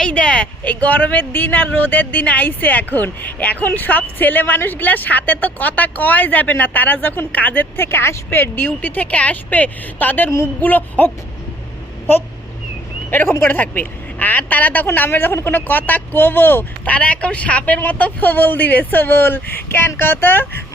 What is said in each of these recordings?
এই দে এই গরমের দিন আর রোদের দিন আইছে এখন এখন সব ছেলে মানুষগুলার সাথে তো কথা কয় যাবে না। তারা যখন কাজের থেকে আসবে, ডিউটি থেকে আসবে, তাদের মুখগুলো হপ হপ এরকম করে থাকবে। আর তারা তখন আমরা যখন কোনো কথা কবো, তারা এখন সাপের মতো ফবল দিবে, সবল। কেন কত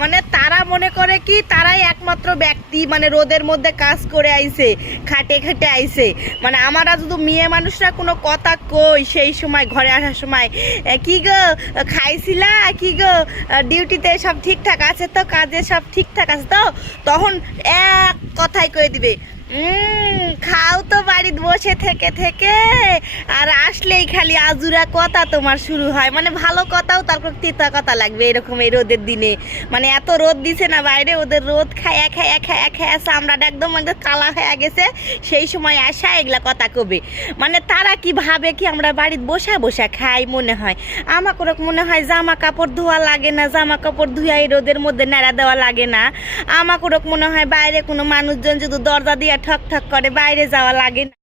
মানে তারা মনে করে কি তারাই একমাত্র ব্যক্তি, মানে রোদের মধ্যে কাজ করে আইছে, খাটে খাটে আইছে। মানে আমরা যদি মেয়ে মানুষরা কোনো কথা কই, সেই সময় ঘরে আসার সময় কি গো খাইছিলা, কি গো ডিউটিতে সব ঠিকঠাক আছে তো, কাজে সব ঠিকঠাক আছে তো, তখন এক কথাই কয়ে দিবে খাও তো বাড়িতে বসে থেকে থেকে। আর আসলেই খালি আজুরা কথা তোমার শুরু হয়, মানে ভালো কথাও তারপর তিতা কথা লাগবে এরকম এই রোদের দিনে। মানে এত রোদ দিছে না বাইরে, ওদের রোদ খায়া খায়া খায়া খায়া চামড়াটা একদম একদম কালা হয়ে গেছে। সেই সময় আসা এগুলা কথা কবে, মানে তারা কি ভাবে কি আমরা বাড়িতে বসা বসা খাই মনে হয়। আমার করে মনে হয় জামা কাপড় ধোয়া লাগে না, জামা কাপড় ধুয়া এই রোদের মধ্যে নেড়া দেওয়া লাগে না। আমার করে মনে হয় বাইরে কোনো মানুষজন যদি দরজা দিয়ে ঠক ঠক করে বাইরে যাওয়া লাগে না,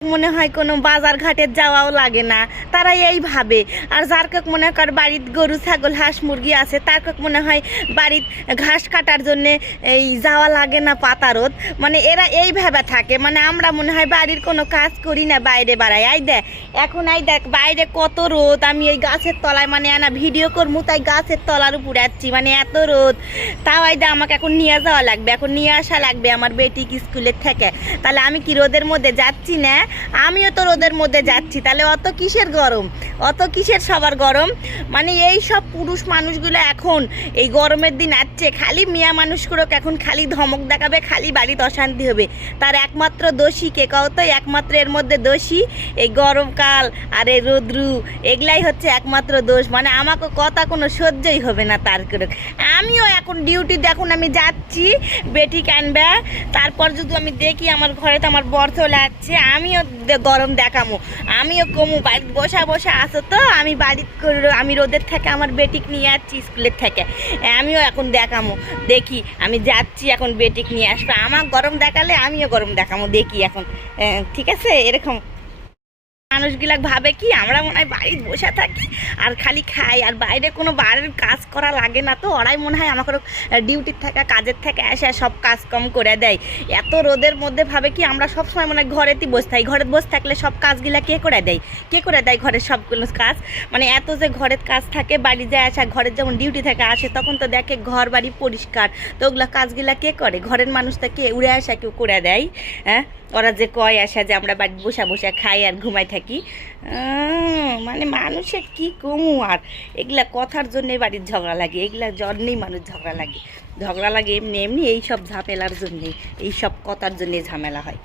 মনে হয় কোনো বাজার ঘাটে যাওয়াও লাগে না। তারা এই ভাবে। আর যার কক মনে কর বাড়িতে গরু ছাগল হাঁস মুরগি আছে, তার কক মনে হয় বাড়ির ঘাস কাটার জন্যে এই যাওয়া লাগে না পাতা রোদ, মানে এরা এই ভাবে থাকে। মানে আমরা মনে হয় বাড়ির কোনো কাজ করি না, বাইরে বাড়াই। আই দেখ এখন, আই দেখ বাইরে কত রোদ, আমি এই গাছের তলায় মানে আনা ভিডিও করবো তাই গাছের তলার উপরে যাচ্ছি, মানে এত রোদ। তাও আই দে আমাকে এখন নিয়ে যাওয়া লাগবে, এখন নিয়ে আসা লাগবে আমার বেটিকে স্কুলের থেকে। তাহলে আমি কি রোদের মধ্যে যাচ্ছি না? আমিও তো রোদের মধ্যে যাচ্ছি, তাহলে অত কিসের গরম, অত কিসের সবার গরম? মানে এই সব পুরুষ মানুষগুলো এখন এই গরমের দিন আসছে, খালি মিয়া মানুষগুলো এখন খালি ধমক দেখাবে, খালি বাড়িতে অশান্তি হবে। তার একমাত্র দোষী কে কও তো? একমাত্র এর মধ্যে দোষী এই গরমকাল আর এই রোদ্রু, এগুলাই হচ্ছে একমাত্র দোষ। মানে আমাকে কথা কোনো সহ্যই হবে না তার করে। আমিও এখন ডিউটিতে এখন আমি যাচ্ছি বেটি কানবে, তারপর যদি আমি দেখি আমার ঘরে তো আমার বর চলে আসছে, আমিও গরম দেখামো, আমিও কমু বাড়িতে বসা বসা আসো তো, আমি আমি রোদের থেকে আমার বেটিক নিয়ে যাচ্ছি স্কুলের থেকে, আমিও এখন দেখামো। দেখি আমি যাচ্ছি এখন বেটিক নিয়ে আসবো, আমার গরম দেখালে আমিও গরম দেখামো, দেখি এখন। ঠিক আছে এরকম মানুষগুলা ভাবে কি আমরা মনে হয় বাড়িতে বসে থাকি আর খালি খাই, আর বাইরে কোনো বাড়ির কাজ করা লাগে না। তো ওরাই মনে হয় আমাকে ডিউটির থেকে কাজের থেকে এসে সব কাজ কম করে দেয়। এত রোদের মধ্যে ভাবে কি আমরা সবসময় মনে হয় ঘরেতেই বসে থাকি, ঘরে বসে থাকলে সব কাজগুলা কে করে দেয়, কে করে দেয় ঘরের সবগুলো কাজ। মানে এত যে ঘরের কাজ থাকে, বাড়ি যায় আসা ঘরের যখন ডিউটি থেকে আসে তখন তো দেখে ঘর বাড়ি পরিষ্কার, তো ওগুলো কাজগুলা কে করে? ঘরের মানুষটা কে উড়ে আসা কেউ করে দেয়? হ্যাঁ, ওরা যে কয় আসা যে আমরা বাড়ি বসা বসা খাই আর ঘুমাই থাকি। মানে মানুষের কি কমু আর, এগুলা কথার জন্যে বাড়ির ঝগড়া লাগে, এগুলা জন্যেই মানুষ ঝগড়া লাগে। ঝগড়া লাগে এমনি এমনি এইসব ঝামেলার জন্যে, এইসব কথার জন্যে ঝামেলা হয়।